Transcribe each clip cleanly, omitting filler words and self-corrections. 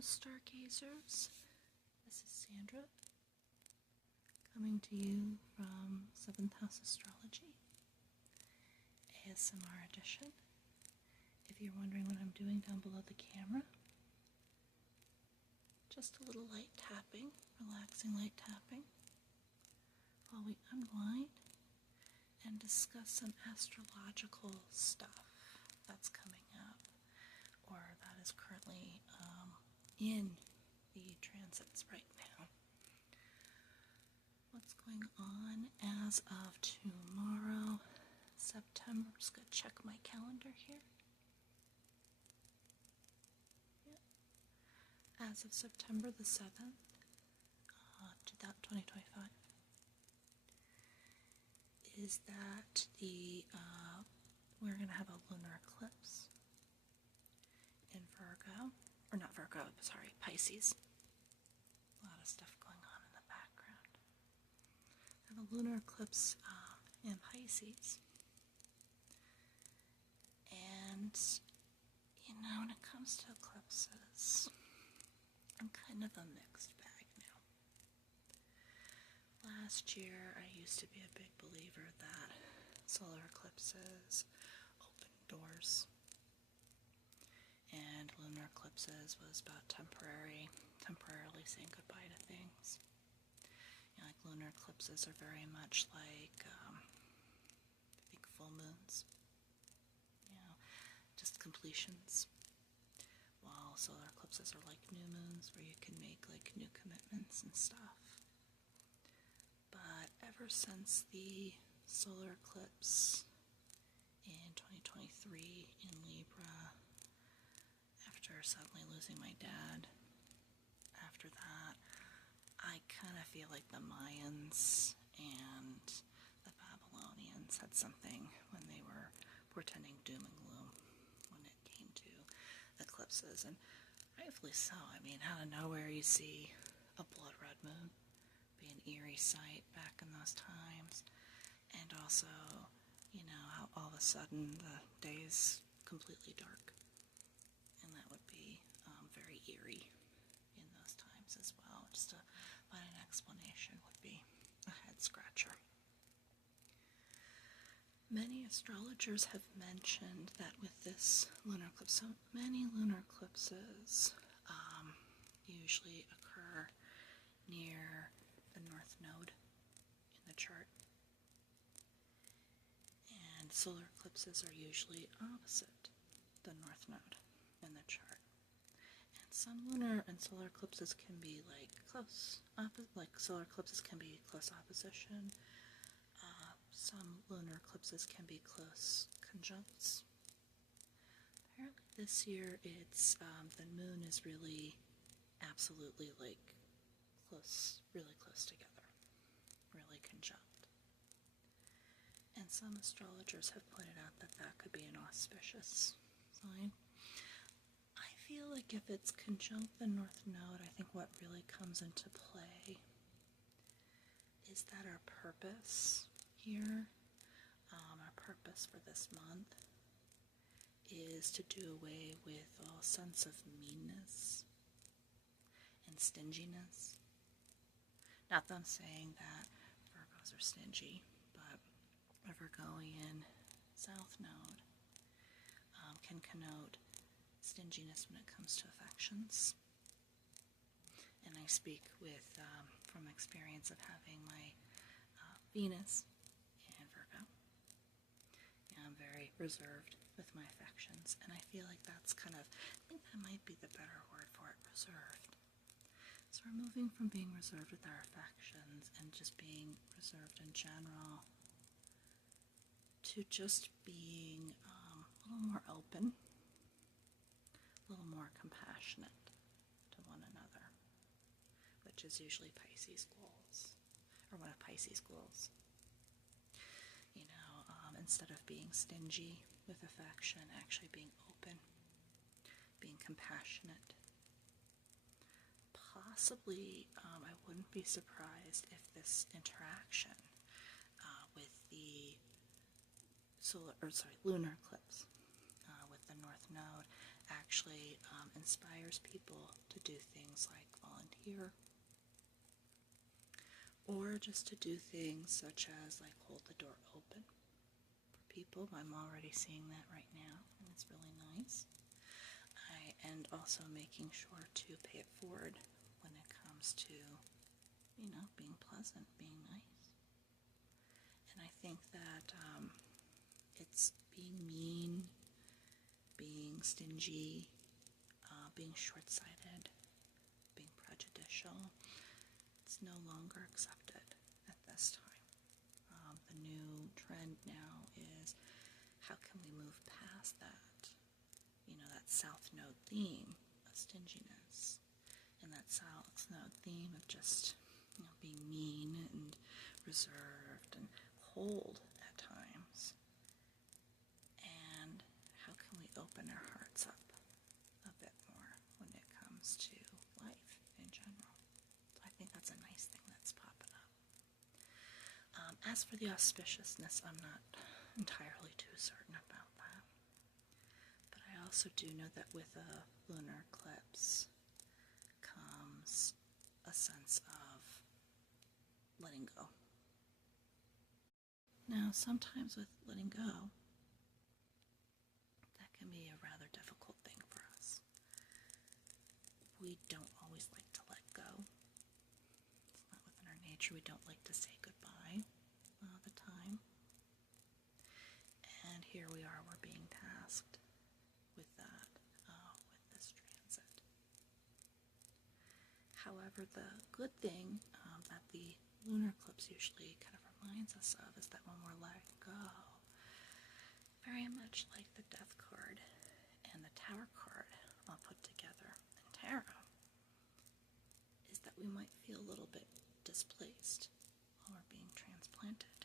Stargazers. This is Sandra coming to you from 7th House Astrology, ASMR edition. If you're wondering what I'm doing down below the camera, just a little light tapping, relaxing light tapping, while we unwind and discuss some astrological stuff that's coming up, or that is currently in the transits right now. What's going on as of tomorrow, September? I'm just going to check my calendar here. Yeah. As of September the 7th, 2025, is that we're going to have a lunar eclipse in Virgo. Or not Virgo, sorry, Pisces. A lot of stuff going on in the background. I have a lunar eclipse in Pisces. And, when it comes to eclipses, I'm kind of a mixed bag now. Last year, I used to be a big believer that solar eclipses open doors. And lunar eclipses was about temporarily saying goodbye to things. Like lunar eclipses are very much like, I think, full moons. Just completions. While solar eclipses are like new moons where you can make like new commitments and stuff. But ever since the solar eclipse in 2023 in Libra, after suddenly losing my dad, after that, I kind of feel like the Mayans and the Babylonians had something when they were portending doom and gloom when it came to eclipses, and rightfully so. I mean, out of nowhere you see a blood red moon, be an eerie sight back in those times, and also, how all of a sudden the day is completely dark. And that would be very eerie in those times as well. Just to find an explanation would be a head scratcher. Many astrologers have mentioned that with this lunar eclipse, so many lunar eclipses usually occur near the North Node in the chart. And solar eclipses are usually opposite the North Node in the chart. And some lunar and solar eclipses can be like solar eclipses can be close opposition. Some lunar eclipses can be close conjuncts. Apparently this year it's the moon is really absolutely like really close together, really conjunct. And some astrologers have pointed out that that could be an auspicious sign. I feel like if it's conjunct the North Node, I think what really comes into play is that our purpose here, our purpose for this month, is to do away with all sense of meanness and stinginess. Not that I'm saying that Virgos are stingy, but a Virgoian South Node can connote stinginess when it comes to affections. And I speak from experience of having my Venus in Virgo. I'm very reserved with my affections, and I feel like that's I think that might be the better word for it, reserved. So we're moving from being reserved with our affections and just being reserved in general to just being a little more open, a little more compassionate to one another, which is usually Pisces goals, or one of Pisces goals. Instead of being stingy with affection, actually being open, being compassionate. Possibly, I wouldn't be surprised if this interaction with the lunar eclipse with the North Node actually inspires people to do things like volunteer, or just to do things such as like hold the door open for people. I'm already seeing that right now, and it's really nice. And also making sure to pay it forward when it comes to, being pleasant, being nice. And I think that it's being mean, being stingy, being short-sighted, being prejudicial. It's no longer accepted at this time. The new trend now is, how can we move past that? That South Node theme of stinginess, and that South Node theme of just, being mean and reserved and cold at times. And how can we open our hearts up a bit more when it comes to life in general? So I think that's a nice thing that's popping up. As for the auspiciousness, I'm not entirely too certain about that. But I also do know that with a lunar eclipse comes a sense of letting go. Now, sometimes with letting go, that can be a rather difficult thing for us. We don't always like to let go. It's not within our nature. We don't like to say goodbye all the time. And here we are, we're being tasked with that, with this transit. However, the good thing that the lunar eclipse usually kind of reminds us of is that when we're letting go, very much like the Death card and the Tower card all put together in tarot, is that we might feel a little bit displaced while we're being transplanted.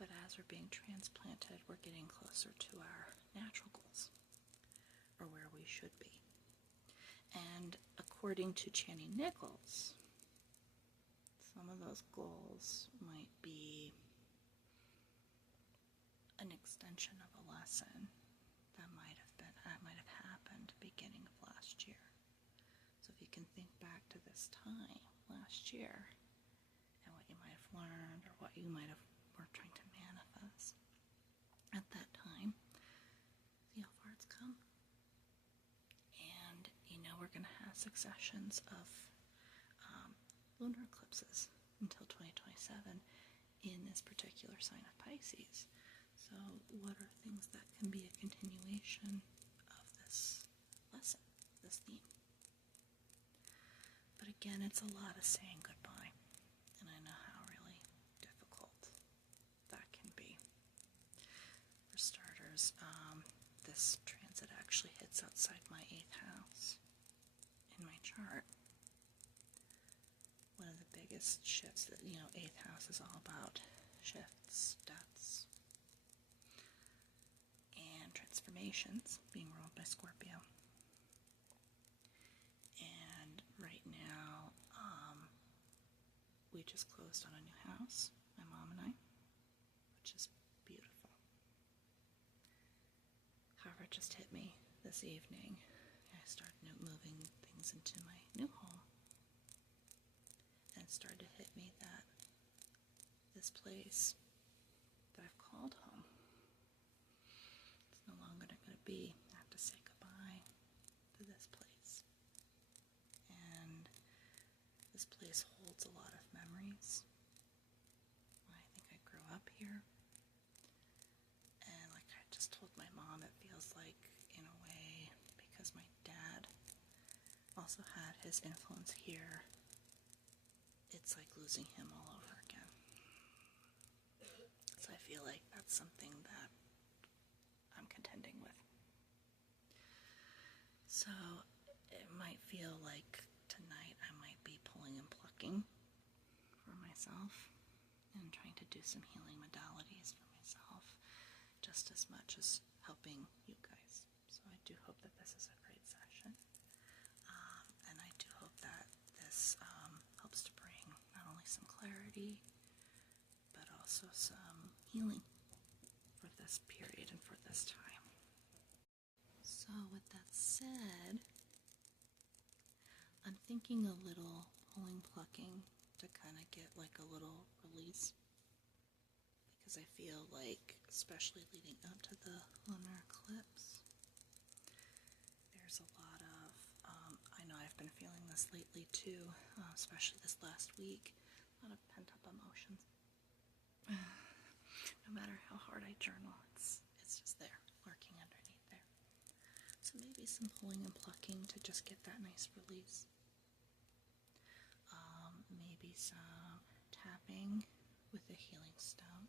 But as we're being transplanted, we're getting closer to our natural goals, or where we should be. And according to Channing Nichols, some of those goals might be an extension of a lesson that might have happened beginning of last year. So if you can think back to this time last year and what you might have learned, or what you might have were trying to manifest at that time, see how far it's come. And we're going to have successions of lunar eclipses until 2027 in this particular sign of Pisces. So what are things that can be a continuation of this lesson, this theme? But again, it's a lot of saying goodbye, and I know how really difficult that can be. For starters, this transit actually hits outside my 8th house in my chart. One of the biggest shifts that, 8th house is all about shifts, deaths, and transformations, being ruled by Scorpio. And right now, we just closed on a new house, my mom and I, which is beautiful. However, it just hit me this evening. I started moving things into my new home. And it started to hit me that this place that I've called home, it's no longer going to be. I have to say goodbye to this place. And this place holds a lot of memories. I think I grew up here. And like I just told my mom, it feels like, in a way, because my dad also had his influence here, it's like losing him all over again. So I feel like that's something that I'm contending with. So it might feel like tonight I might be pulling and plucking for myself and trying to do some healing modalities for myself, just as much as helping you guys. So I do hope that this is a great session. And I do hope that this helps to bring not only some clarity, but also some healing for this period and for this time. So with that said, I'm thinking a little pulling, plucking to kind of get like a little release, because I feel like, especially leading up to the lunar eclipse, there's a lot of, I know I've been feeling this lately too, especially this last week, a lot of pent-up emotions. No matter how hard I journal, it's just there, lurking underneath there. So maybe some pulling and plucking to just get that nice release. Maybe some tapping with a healing stone.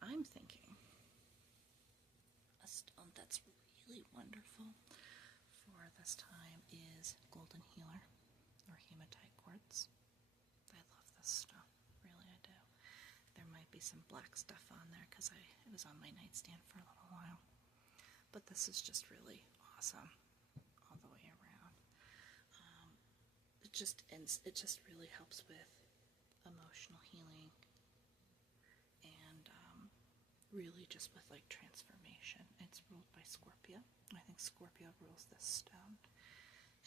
I'm thinking a stone that's really wonderful for this time is Golden Healer or Hematite Quartz. I love this stone, really I do. There might be some black stuff on there because it was on my nightstand for a little while. But this is just really awesome all the way around. It just really helps with emotional healing and really just with like transformation. It's ruled by Scorpio. I think Scorpio rules this stone,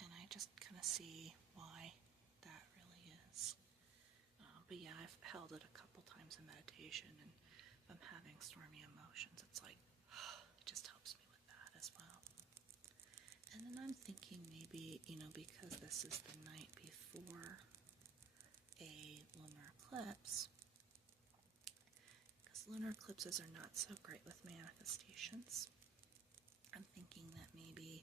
and I just kind of see why that really is. But yeah, I've held it a couple times in meditation, and if I'm having stormy emotions, it's like it just helps me with that as well. And then I'm thinking maybe, because this is the night before a lunar eclipse, because lunar eclipses are not so great with manifestations, I'm thinking that maybe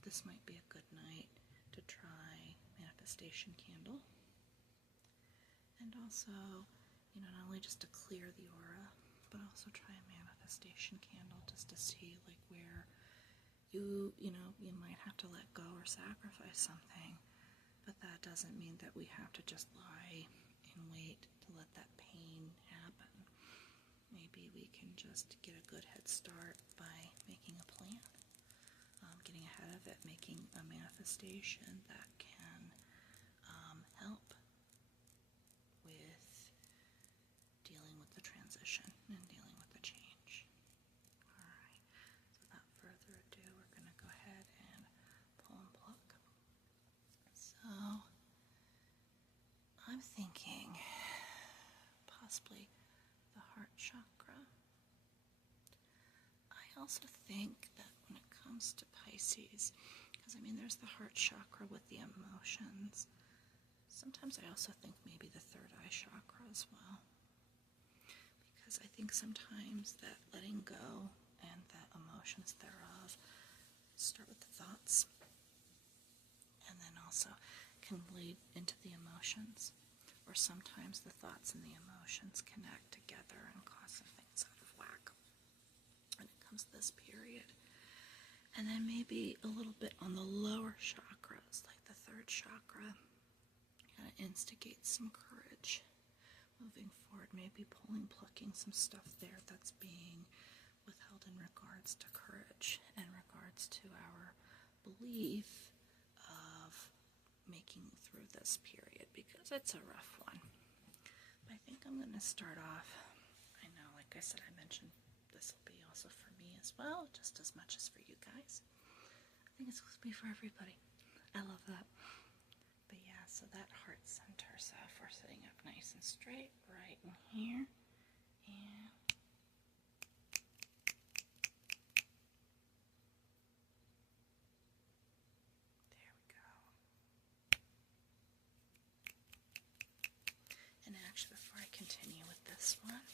this might be a good night to try manifestation candle. And also, not only just to clear the aura, but also try a manifestation candle just to see like where you might have to let go or sacrifice something, but that doesn't mean that we have to just lie in wait to let that pain happen. Maybe we can just get a good head start by making a plan, getting ahead of it, making a manifestation that can help with dealing with the transition and dealing with the change. Alright, so without further ado, we're going to go ahead and pull and pluck. So, I'm thinking possibly the heart chakra. I also think that when it comes to Pisces, because there's the heart chakra with the emotions. Sometimes I also think maybe the third eye chakra as well. Because I think sometimes that letting go and the emotions thereof start with the thoughts and then also can bleed into the emotions. Or sometimes the thoughts and the emotions connect together and cause some things out of whack when it comes to this period. And then maybe a little bit on the lower chakras, like the third chakra, kind of instigates some courage moving forward, maybe pulling, plucking some stuff there that's being withheld in regards to courage, in regards to our belief of making through this period, because it's a rough one. But I think I'm going to start off, I know, like I said, I mentioned this will be also for me as well, just as much as for you guys. I think it's supposed to be for everybody. I love that. But yeah, so that heart center, so if we're sitting up nice and straight, right in here, and there we go. And actually, before I continue with this one, I'm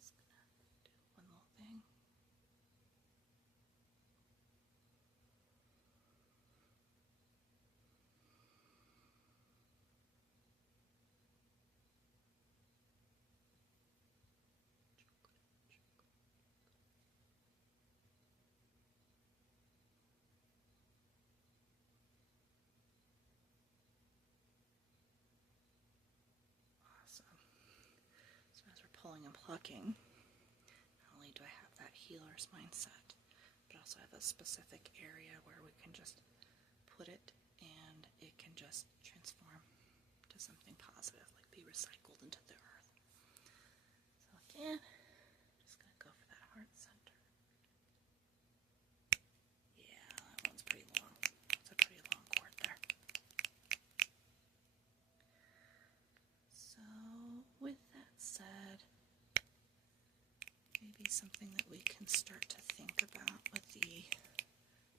just gonna do one little thing. Awesome. So as we're pulling and plucking, not only do I have that healer's mindset, but also I have a specific area where we can just put it and it can just transform to something positive, like be recycled into the earth. So again, just going to go for that heart center. something that we can start to think about with the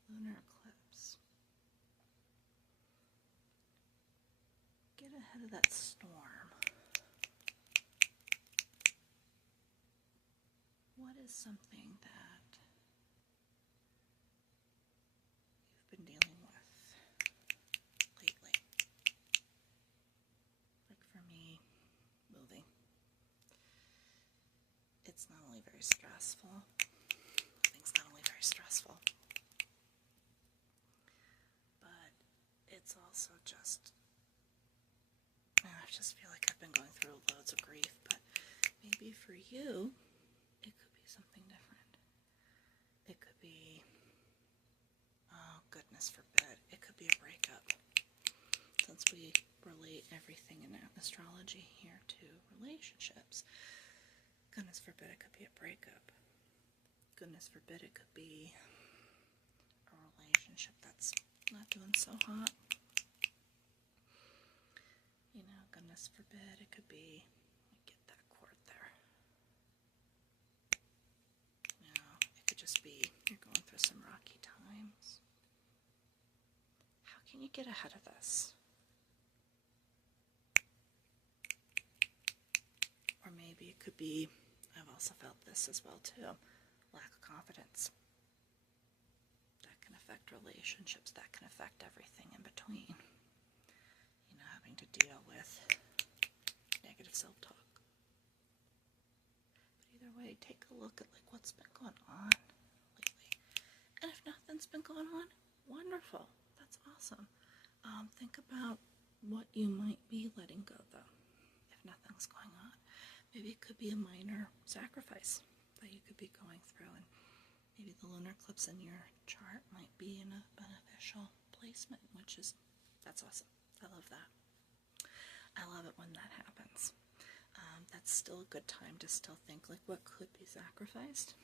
lunar eclipse. Get ahead of that storm. What is something that you've been dealing with lately? Like for me, moving. It's not only very stressful, moving's not only very stressful, but it's also just, I just feel like I've been going through loads of grief, but maybe for you, it could be something different. It could be, oh goodness forbid, it could be a breakup. Since we relate everything in astrology here to relationships, goodness forbid it could be a breakup. Goodness forbid it could be a relationship that's not doing so hot. You know, goodness forbid it could be, get that cord there. You know, it could just be you're going through some rocky times. How can you get ahead of this? Or maybe it could be, I've also felt this as well too, lack of confidence. That can affect relationships, that can affect everything in between. You know, having to deal with negative self-talk. But either way, take a look at like what's been going on lately. And if nothing's been going on, wonderful. That's awesome. Think about what you might be letting go though, if nothing's going on. Maybe it could be a minor sacrifice that you could be going through, and maybe the lunar eclipse in your chart might be in a beneficial placement, that's awesome. I love that. I love it when that happens. That's still a good time to still think like what could be sacrificed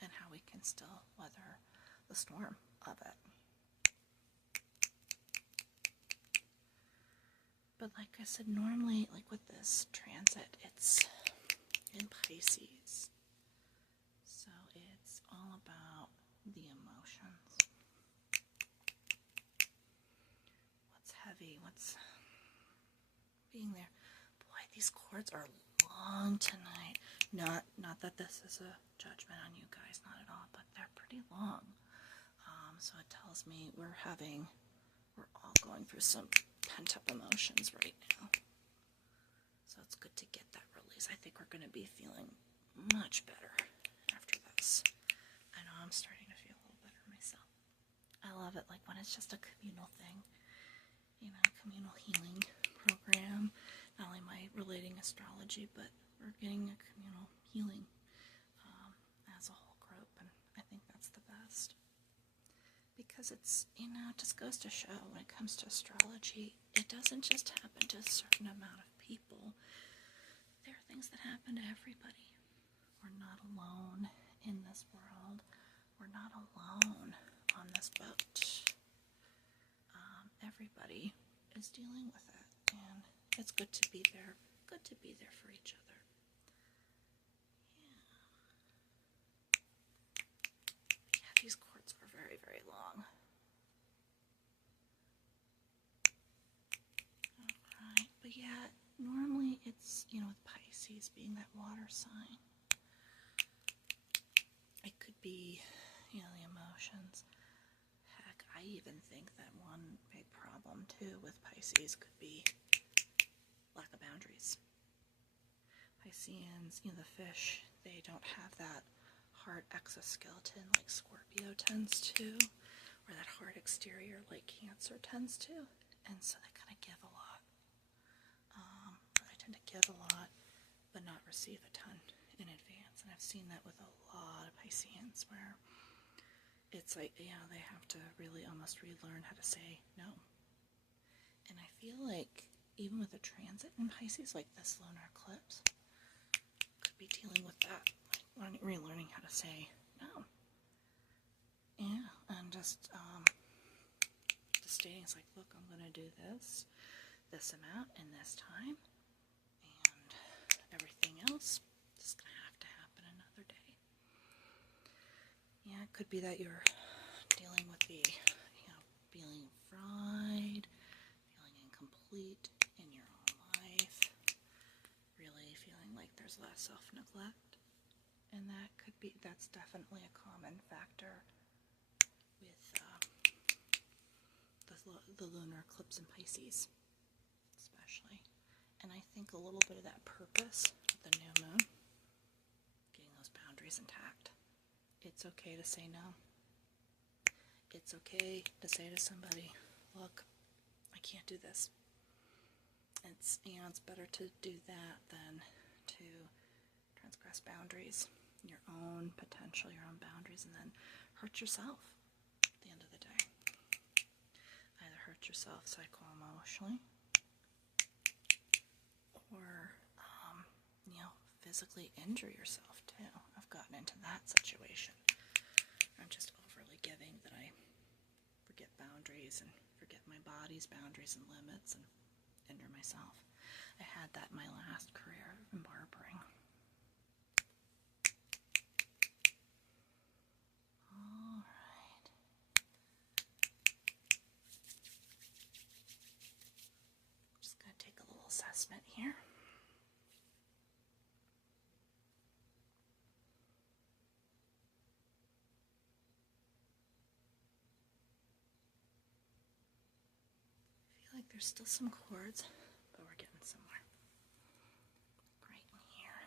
and how we can still weather the storm of it. But like I said, normally, like with this transit, it's in Pisces. So it's all about the emotions. What's heavy, what's being there. Boy, these cords are long tonight. Not that this is a judgment on you guys, not at all, but they're pretty long. So it tells me we're all going through some pent-up emotions right now. So it's good to get that release. I think we're going to be feeling much better after this. I know I'm starting to feel a little better myself. I love it, like when it's just a communal thing, you know, communal healing program. Not only am I relating astrology, but we're getting a communal healing as a whole group, and I think that's the best. Because it's, you know, it just goes to show when it comes to astrology, it doesn't just happen to a certain amount of people. There are things that happen to everybody. We're not alone in this world. We're not alone on this boat. Everybody is dealing with it, and it's good to be there. Good to be there for each other. Yeah, these cords are very, very long. Alright, but yeah, normally it's, you know, with Pisces being that water sign, it could be, you know, the emotions. Heck, I even think that one big problem too with Pisces could be lack of boundaries. Pisceans, you know, the fish, they don't have that hard exoskeleton like Scorpio tends to, or that hard exterior like Cancer tends to, and so they kind of give a lot. They tend to give a lot, but not receive a ton in advance, and I've seen that with a lot of Pisceans where it's like, you know, they have to really almost relearn how to say no. And I feel like even with a transit in Pisces, like this lunar eclipse, could be dealing with that, like relearning how to say no. Yeah, and just stating, it's like, look, I'm going to do this amount in this time, and everything else is going to happen another day. Yeah, it could be that you're dealing with the, feeling fried, feeling incomplete in your own life, really feeling like there's a lot of self-neglect. And that's definitely a common factor with the lunar eclipse in Pisces, especially. And I think a little bit of that purpose with the new moon, getting those boundaries intact. It's okay to say no. It's okay to say to somebody, look, I can't do this. It's better to do that than to transgress boundaries, your own potential, your own boundaries, and then hurt yourself at the end of the day. Either hurt yourself psycho-emotionally or, physically injure yourself too. I've gotten into that situation. I'm just overly giving that I forget boundaries and forget my body's boundaries and limits and injure myself. I had that in my last career in barbering. Alright. Just going to take a little assessment here. I feel like there's still some cords, but we're getting somewhere. Right in here.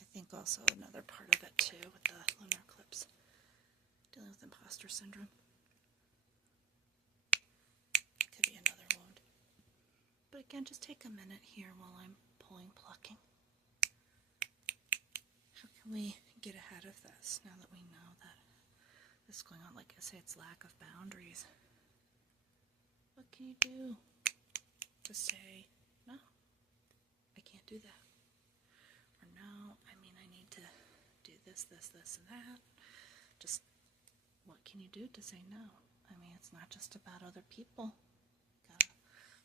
I think also another part of it too with the lunar eclipse, dealing with imposter syndrome. Could be another wound. But again, just take a minute here while I'm plucking. How can we get ahead of this now that we know that this is going on? Like I say, it's lack of boundaries. What can you do to say, no, I can't do that? Or no, I need to do this, and that. Just, what can you do to say no? It's not just about other people. You gotta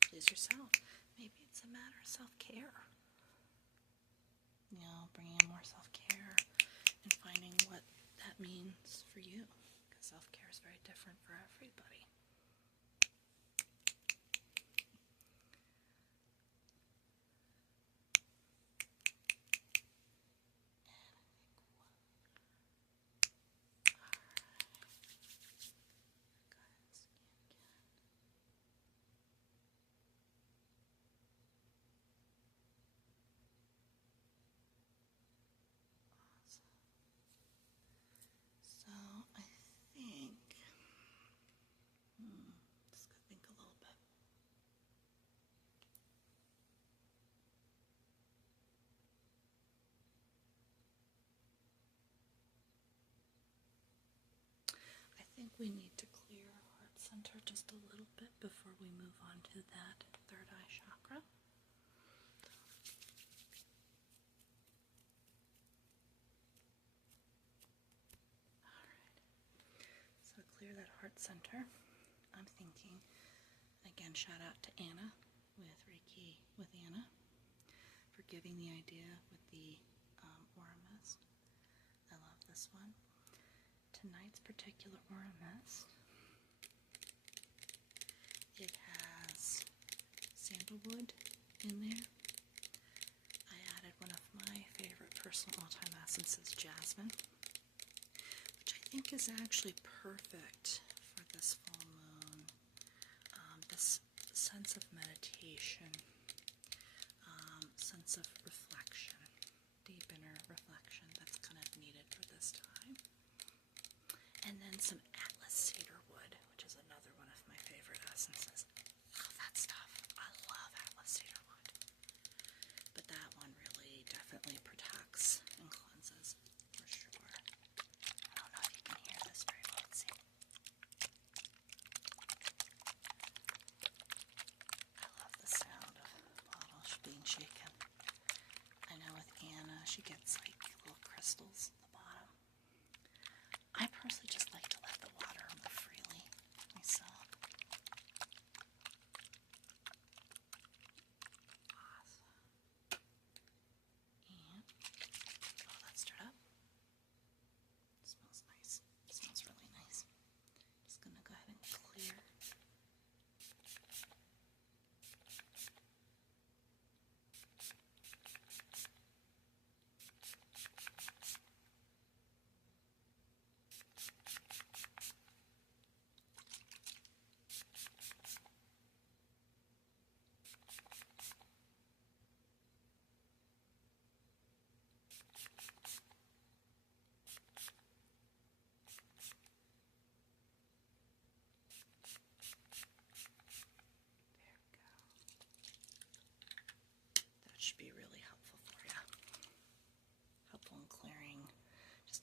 please yourself. Maybe it's a matter of self-care. Bringing in more self-care and finding what that means for you. Because self-care is very different for everybody. So I think, just gotta think a little bit. I think we need to clear our heart center just a little bit before we move on to that third eye chakra. So to clear that heart center, I'm thinking, again, shout out to Anna with Reiki with Anna for giving the idea with the aura mist. I love this one. Tonight's particular aura mist, it has sandalwood in there. I added one of my favorite personal all-time essences, jasmine, which I think is actually perfect for this full moon. This sense of meditation, sense of reflection, deep inner reflection that's kind of needed for this time. And then some atlas cedar wood, which is another one of my favorite essences. Love that stuff. I love atlas cedar wood. But that one really definitely protects and cleanses for sure. I don't know if you can hear this very well. Let's see.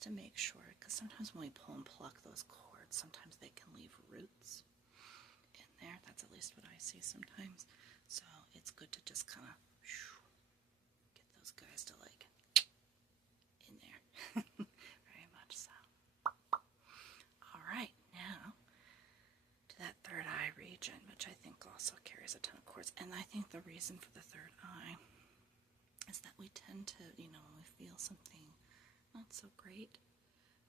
just to make sure, because sometimes when we pull and pluck those cords, sometimes they can leave roots in there. That's at least what I see sometimes. So it's good to just kind of get those guys to like in there. Very much so. All right, now to that third eye region, which I think also carries a ton of cords. And I think the reason for the third eye is that we tend to, when we feel something not so great,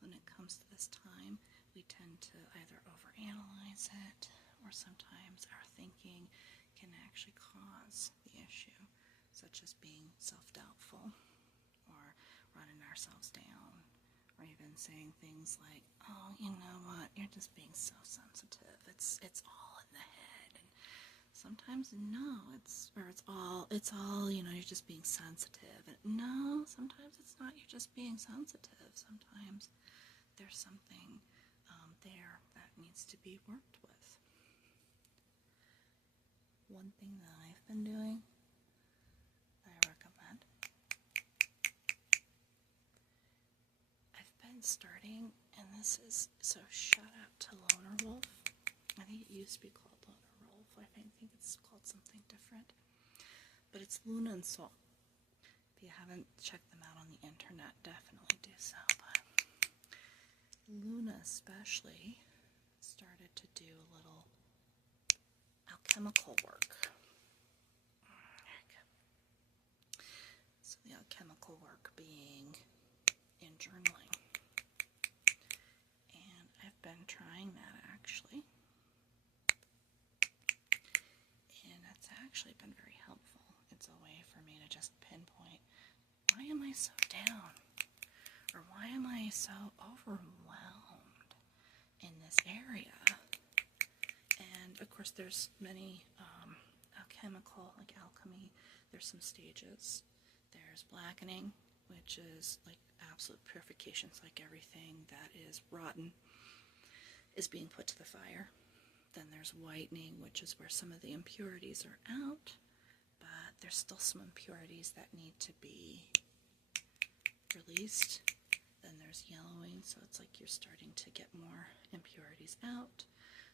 when it comes to this time, we tend to either overanalyze it, or sometimes our thinking can actually cause the issue, such as being self-doubtful, or running ourselves down, or even saying things like, oh, you know what, you're just being so sensitive, it's all in the head. And sometimes no, it's all, you're just being sensitive. And no, sometimes it's not, you're just being sensitive. Sometimes there's something there that needs to be worked with. One thing that I've been doing that I recommend, I've been starting, and this is, so shout out to Lunar Wolf. I think it used to be called Lunar Wolf. I think it's called something different. But it's Luna and Sol. If you haven't checked them out on the internet, definitely do so. But Luna especially started to do a little alchemical work. So the alchemical work being in journaling. And I've been trying that actually. And it's actually been very helpful. It's a way for me to just pinpoint, why am I so down? Or why am I so overwhelmed in this area? And of course there's many alchemical, like alchemy, there's some stages. There's blackening, which is like absolute purification. It's like everything that is rotten is being put to the fire. Then there's whitening, which is where some of the impurities are out, but there's still some impurities that need to be released. Then there's yellowing, so it's like you're starting to get more impurities out,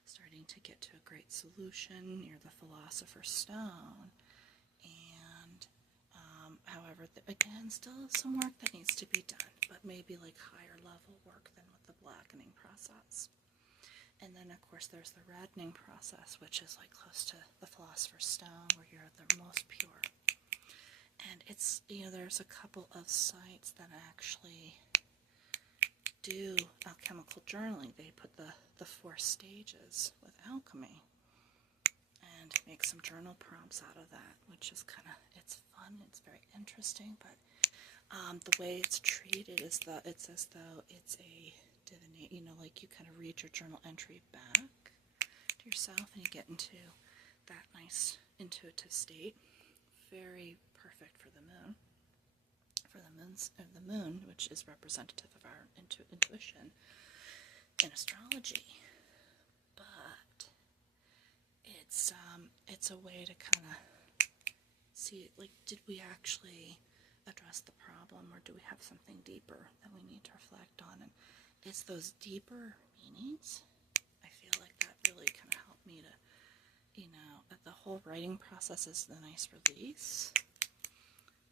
starting to get to a great solution. You're the Philosopher's Stone. And however, again, still some work that needs to be done, but maybe like higher level work than with the blackening process. And then, of course, there's the reddening process, which is like close to the Philosopher's Stone, where you're the most pure. And it's, there's a couple of sites that actually do alchemical journaling. They put the 4 stages with alchemy and make some journal prompts out of that, which is it's fun, it's very interesting, but the way it's treated is that it's as though it's a divinate, like you kind of read your journal entry back to yourself and you get into that nice intuitive state. Very perfect for the moon. The moon, which is representative of our intuition in astrology. But it's a way to kind of see, like, did we actually address the problem, or do we have something deeper that we need to reflect on? And it's those deeper meanings, I feel like that really kind of helped me to, that the whole writing process is the nice release,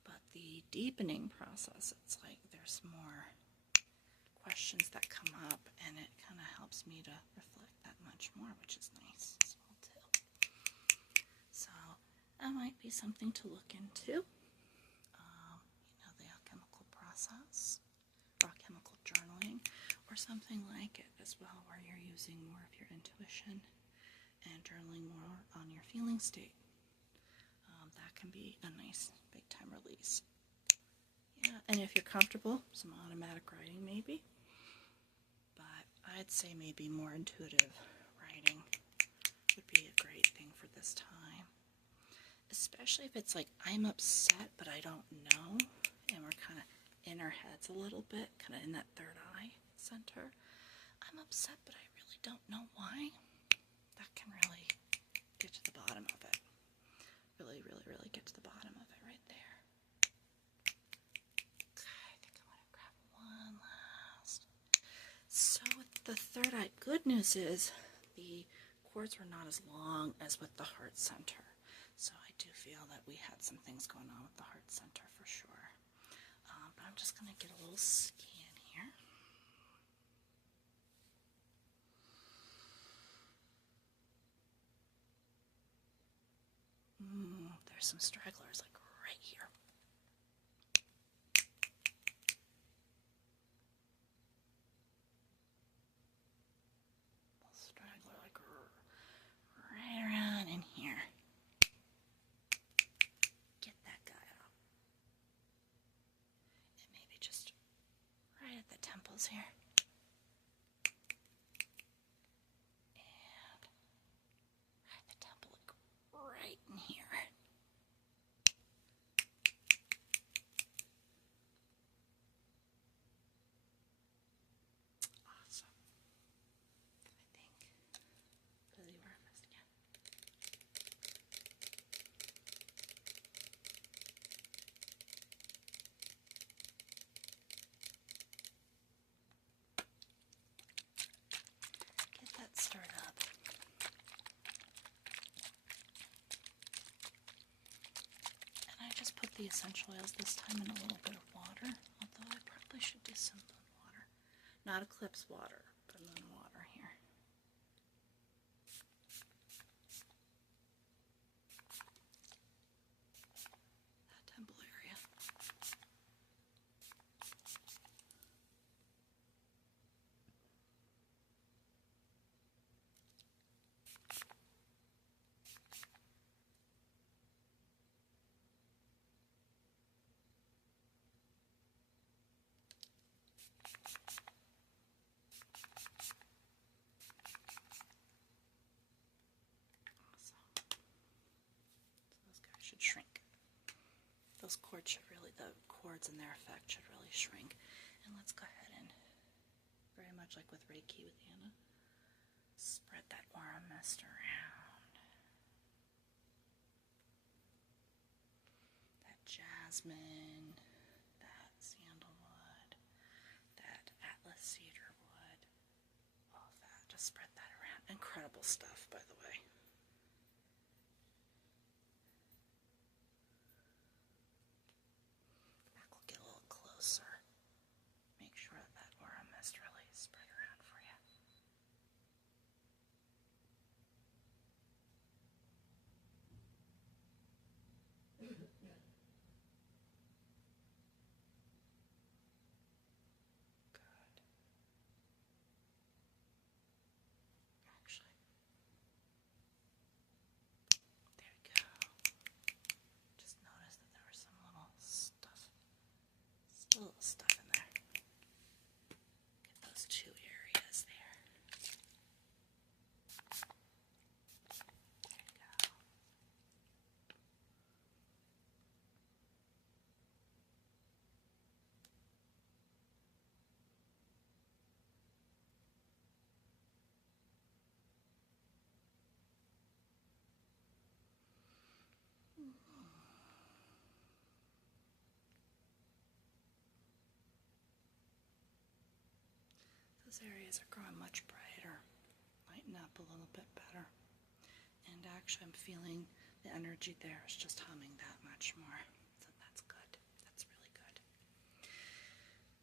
but the deepening process, it's like there's more questions that come up, and it kind of helps me to reflect that much more, which is nice as well too. So that might be something to look into. The alchemical process, or alchemical journaling, or something like it as well, where you're using more of your intuition and journaling more on your feeling state. That can be a nice big time release. Yeah, and if you're comfortable, some automatic writing maybe, but I'd say maybe more intuitive writing would be a great thing for this time. Especially if it's like, I'm upset but I don't know, and we're kind of in our heads a little bit, kind of in that third eye center. I'm upset but I really don't know why. That can really get to the bottom of it. Really, really, really get to the bottom of it right there. Okay, I think I'm going to grab one last the third eye good news is the cords were not as long as with the heart center. So I do feel that we had some things going on with the heart center for sure. But I'm just going to get a little scan here. There's some stragglers like right here. Straggler like right around in here. Get that guy out. And maybe just right at the temples here. And right at the temple, like right in here. Awesome. I think really where I missed again. Get that stirred up. And I just put the essential oils this time in a little bit of water, although I probably should do some moon water. Not eclipse water, but moon water here. That temple area. Those guys should shrink. Those cords should really, the cords and their effect should really shrink. And let's go ahead and, very much like with Reiki with Anna, spread that aura mist around. That jasmine, that sandalwood, that atlas cedar wood, all that, just spread that around. Incredible stuff, by the way. We'll get a little closer. Make sure that aura mist really spread around for you. Good. Actually, there we go. Just noticed that there was some little stuff, still little stuff in there. Get those two areas there. There you go. Those areas are growing much brighter, lighten up a little bit better. And actually I'm feeling the energy there is just humming that much more. So that's good. That's really good.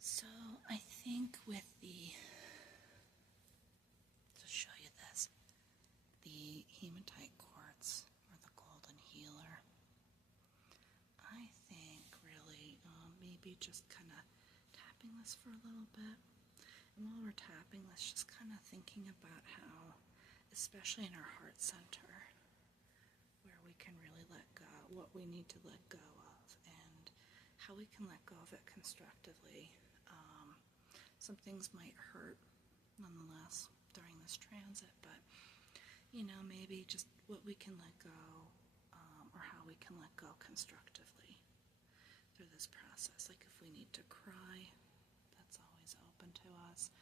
So I think with to show you this, the hematite quartz or the golden healer, I think really maybe just kind of tapping this for a little bit. And while we're tapping, let's just kind of thinking about how, especially in our heart center, where we can really let go, what we need to let go of, and how we can let go of it constructively. Some things might hurt, nonetheless, during this transit, but, maybe just what we can let go, or how we can let go constructively through this process. Like if we need to cry, that's always open to us.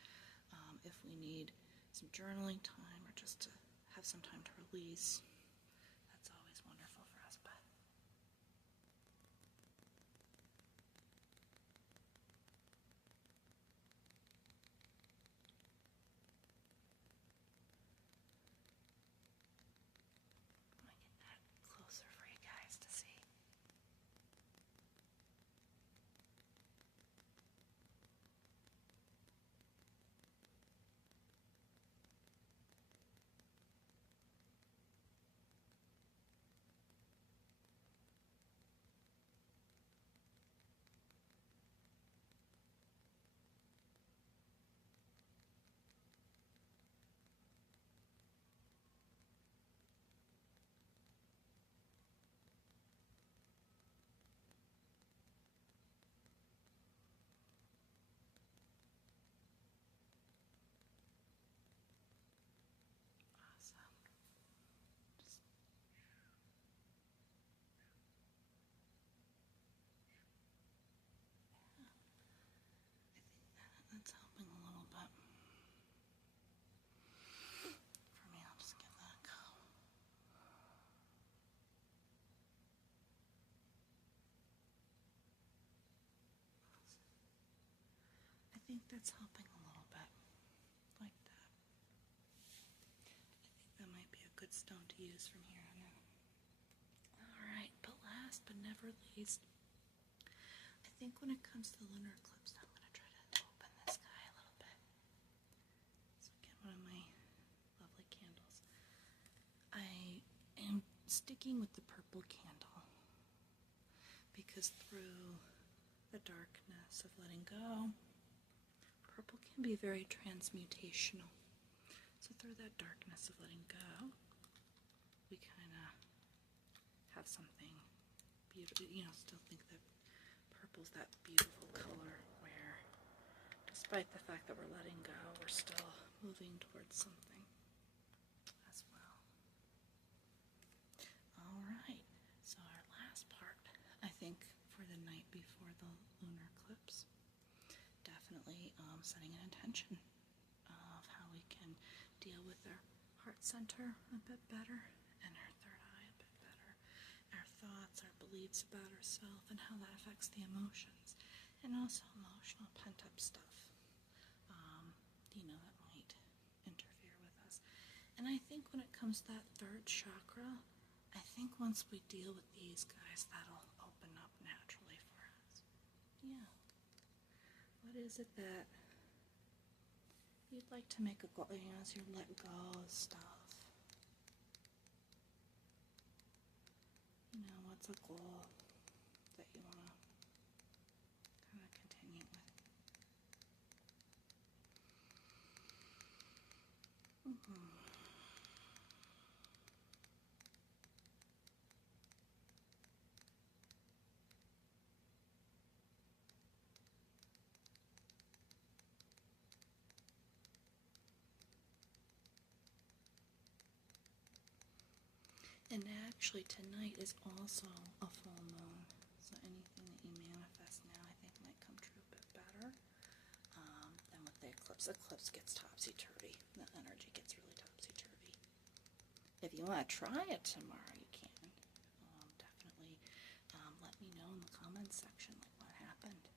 If we need some journaling time or just to have some time to release, that's always wonderful for us. But think that's helping a little bit, like that. I think that might be a good stone to use from here on out. Alright, but last but never least, I think when it comes to the lunar eclipse, I'm going to try to open this guy a little bit. So again, one of my lovely candles. I am sticking with the purple candle because through the darkness of letting go, purple can be very transmutational. So through that darkness of letting go, we kind of have something beautiful, still think that purple's that beautiful color where despite the fact that we're letting go, we're still moving towards something as well. Alright, so our last part, I think, for the night before the lunar eclipse, definitely setting an intention of how we can deal with our heart center a bit better and our third eye a bit better, our thoughts, our beliefs about ourselves, and how that affects the emotions, and also emotional pent-up stuff, that might interfere with us. And I think when it comes to that third chakra, I think once we deal with these guys, that'll open up naturally for us. Yeah. What is it that you'd like to make a goal, as you let go of stuff? What's a goal that you want to kind of continue with? And actually tonight is also a full moon, so anything that you manifest now I think might come true a bit better than with the eclipse. Eclipse gets topsy-turvy, the energy gets really topsy-turvy. If you want to try it tomorrow, you can. Definitely let me know in the comments section what happened,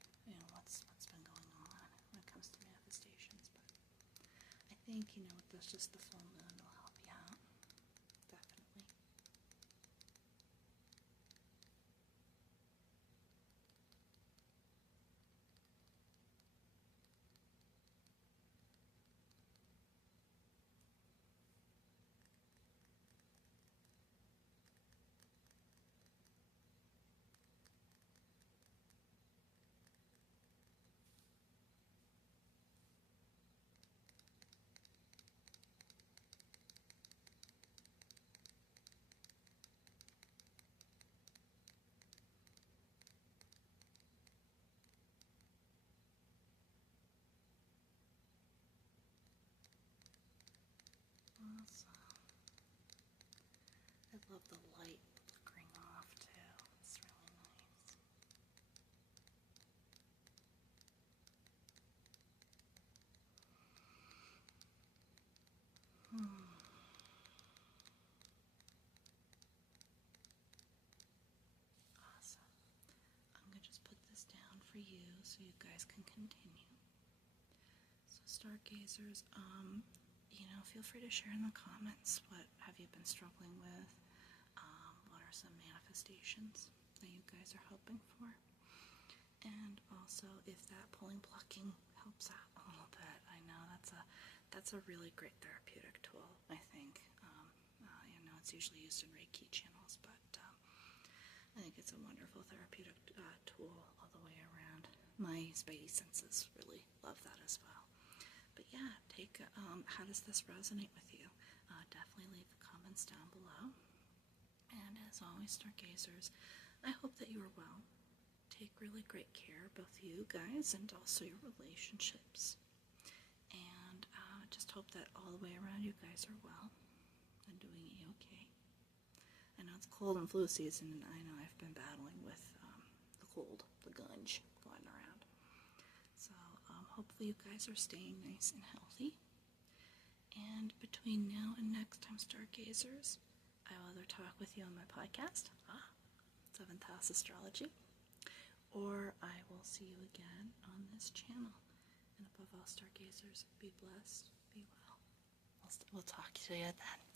what's been going on when it comes to manifestations. But I think, with this, just the full moon will help you out. Definitely. Awesome. I love the light flickering off too. It's really nice. Awesome. I'm going to just put this down for you so you guys can continue. So stargazers, feel free to share in the comments what have you been struggling with, what are some manifestations that you guys are hoping for, and also if that pulling plucking helps out a little bit. I know that's a really great therapeutic tool, I think. It's usually used in Reiki channels, but I think it's a wonderful therapeutic tool all the way around. My spidey senses really love that as well. But yeah, how does this resonate with you? Definitely leave the comments down below. And as always, stargazers, I hope that you are well. Take really great care, both you guys and also your relationships. And just hope that all the way around you guys are well and doing okay. I know it's cold and flu season, and I know I've been battling with the cold, the gunge going around. So hopefully you guys are staying nice and healthy. And between now and next time, stargazers, I will either talk with you on my podcast, 7th House Astrology, or I will see you again on this channel. And above all, stargazers, be blessed, be well. We'll talk to you then.